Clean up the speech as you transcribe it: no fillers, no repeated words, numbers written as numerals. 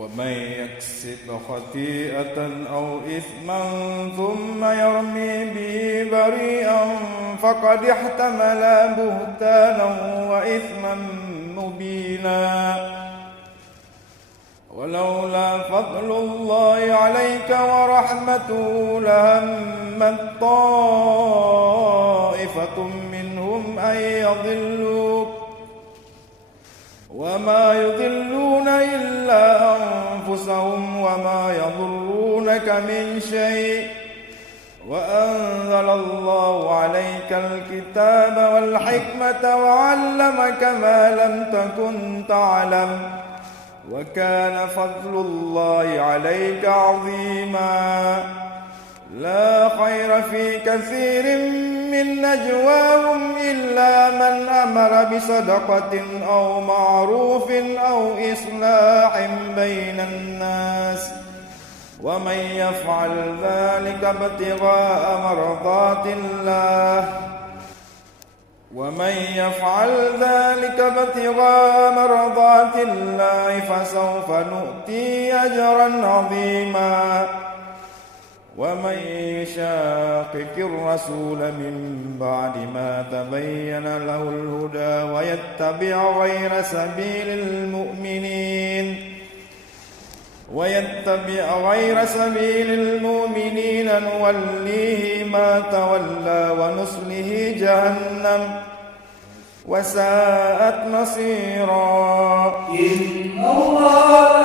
ومن يكسب خطيئة أو إثما ثم يرمي به بريئا فقد احتمل بهتانا وإثما مبينا. ولولا فضل الله عليك ورحمته لهمت طائفة منهم أن يضلوك وما يضلون إلا أنفسهم وما يضرونك من شيء وأنزل الله عليك الكتاب والحكمة وعلمك ما لم تكن تعلم وكان فضل الله عليك عظيما. لا خير في كثير من نجواهم إلا من أمر بصدقة أو معروف أو إصلاح بين الناس ومن يفعل ذلك ابتغاء مرضات الله فسوف نؤتي أجرا عظيما. ومن يشاقق الرسول من بعد ما تبين له الهدى ويتبع غير سبيل المؤمنين نوليه ما تولى ونصله جهنم وساءت مصيرا. إن الله